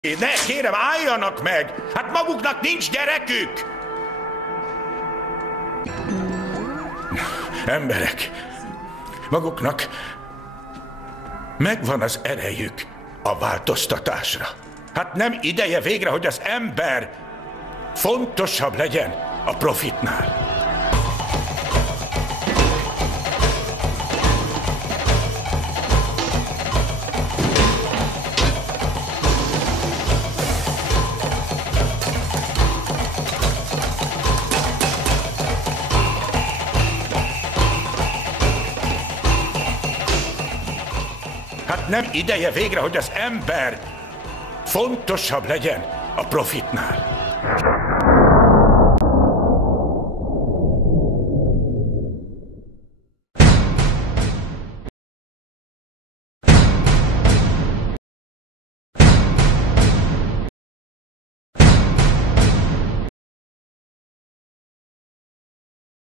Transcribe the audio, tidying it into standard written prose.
Ne, kérem, álljanak meg! Hát maguknak nincs gyerekük! Emberek, maguknak megvan az erejük a változtatásra. Hát nem ideje végre, hogy az ember fontosabb legyen a profitnál? Hát nem ideje végre, hogy az ember fontosabb legyen a profitnál?